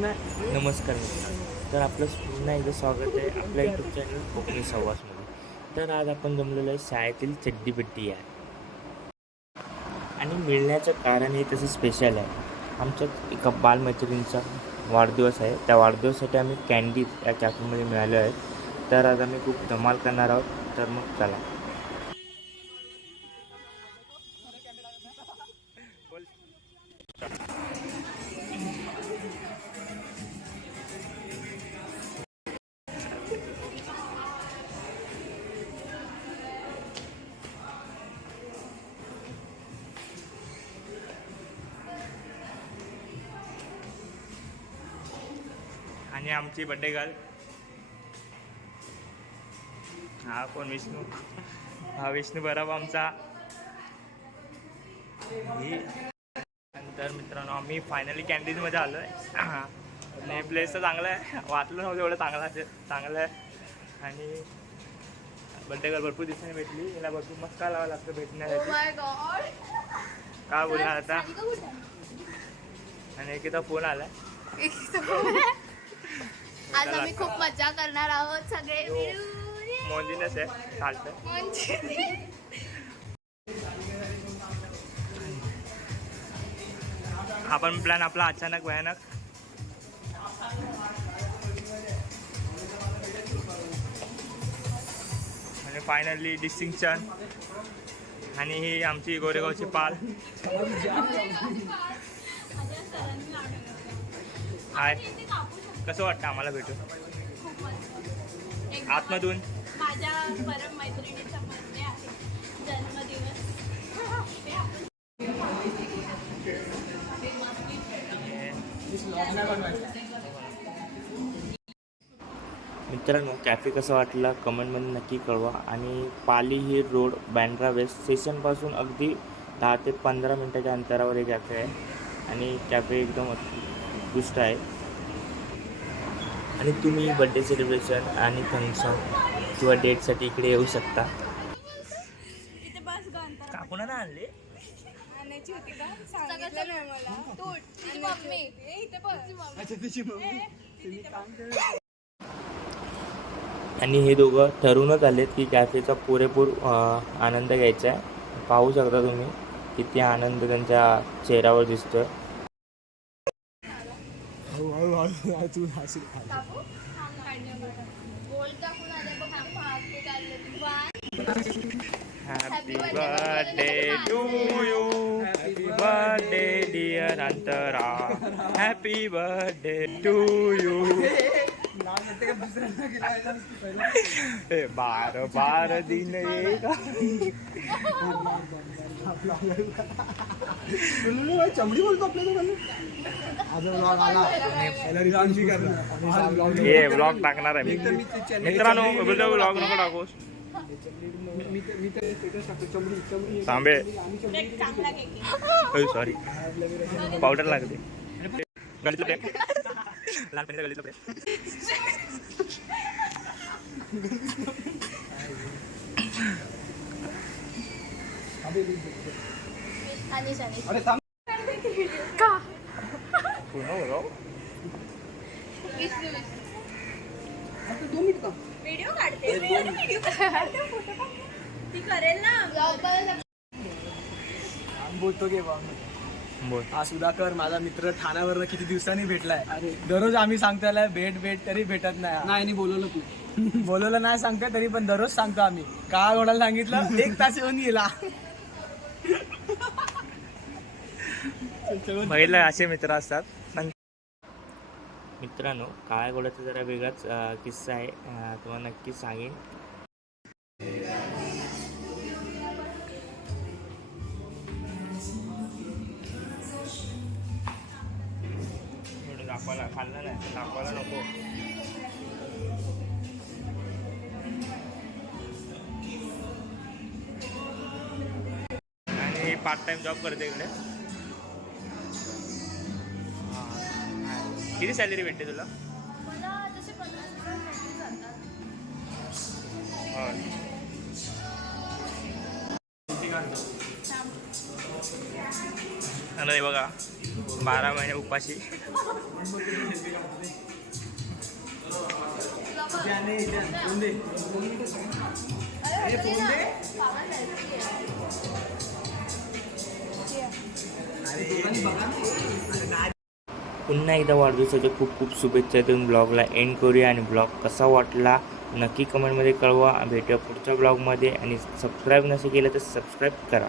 नमस्कार मित्रांनो, तर आपलं पुन्हा एकदा स्वागत आहे आपल्या यूट्यूब चॅनल कोकणी संवासमध्ये. तर आज आपण जमलेलो आहे शाळेतील चड्डीबड्डी आहे आणि मिळण्याचं कारण हे तसं स्पेशल आहे. आमच्यात एका बालमैत्रिणींचा वाढदिवस आहे. त्या वाढदिवसासाठी आम्ही कॅन्डीज या कॅफेमध्ये मिळालो आहे. तर आज आम्ही खूप धमाल करणार आहोत. तर मग चला. आणि आमची बड्डे गर्ल हा कोण विष्णू, हा विष्णू बराब आमचा. नंतर मित्रांनो आम्ही फायनली कॅन्टीनमध्ये आलो आहे आणि प्लेस तर चांगला आहे, वाटलं नव्हतं एवढं चांगलं आहे. आणि बड्डे गर्ल भरपूर दिवसांनी भेटली, हिला भरपूर मस्का लावा लागतं भेटण्यासाठी. काय बोलणार आता. आणि एकेदा फोन आला आज आम्ही खूप मजा करणार आहोत सगळे मिळून. मोंजीनच आहे चालतं. हा पण प्लॅन आपला अचानक भयानक. आणि फायनली डिस्टिंक्शन. आणि ही आमची गोरेगावची पाल हाय. कसं वाटतं आम्हाला भेटून आतमधून. माझ्या परम मैत्रिणीचा बर्थडे आहे, जन्मदिवस. मित्रांनो कॅफे कसं वाटलं कमेंटमध्ये नक्की कळवा. आणि पाली ही रोड बँड्रा वेस्ट स्टेशनपासून अगदी 10 ते 15 मिनटाच्या अंतरावर हे कॅफे आहे. आणि कॅफे एकदम उत्कृष्ट आहे. आणि तुम्ही बड्डे सेलिब्रेशन आणि फंक्शन किंवा डेटसाठी इकडे येऊ शकता. काकूना ना आणले आणायची होती का, सांगितलं नाही मला. तू तुझी मम्मी इथे आणि हे दोघं ठरूनच आलेत की कॅफेचा पुरेपूर आनंद घ्यायचा आहे. पाहू शकता तुम्ही किती आनंद त्यांच्या चेहऱ्यावर दिसतोय. Happy birthday to you, happy birthday dear Antara, happy birthday to you. बार दिन येगा. चमडी बोलतो हे ब्लॉग टाकणार आहे मित्रांनो. ब्लॉग नको टाकूस तांबे. सॉरी पावडर लागते. गलीतलं प्रेम, लहानपणीचं गलीतलं प्रेम. का व्हिडिओ काढते, ती करेल ना. बोलतो गे बोल. हा सुधाकर माझा मित्र ठाण्यावरनं किती दिवसांनी भेटलाय. दररोज आम्ही सांगतो याला भेट तरी भेटत नाही. बोलवलं तू बोलवलं नाही सांगतोय तरी पण दररोज सांगतो आम्ही. का घोडाला सांगितलं 1 तास येऊन गेला. महिला असे मित्र असतात. मित्रांनो काळ्या घोड्याचा जरा वेगळाच किस्सा आहे, तुम्हाला नक्की सांगेन. दाखवायला खाल्लं नाही, दाखवायला नको. आणि पार्ट टाइम जॉब करते इकडे. किती सॅलरी भेटते तुला? मला जसे 50,000 भेटून जातात. आणि बघा 12 महिने उपाशी. पुन्हा एकदा वाढदिवसाच्या खूप खूप शुभेच्छा देऊन ब्लॉगला एंड करूया. आणि ब्लॉग कसा वाटला नक्की कमेंटमध्ये कळवा. भेटूया पुढच्या ब्लॉगमध्ये. आणि सबस्क्राईब नसेल केलं तर सबस्क्राईब करा.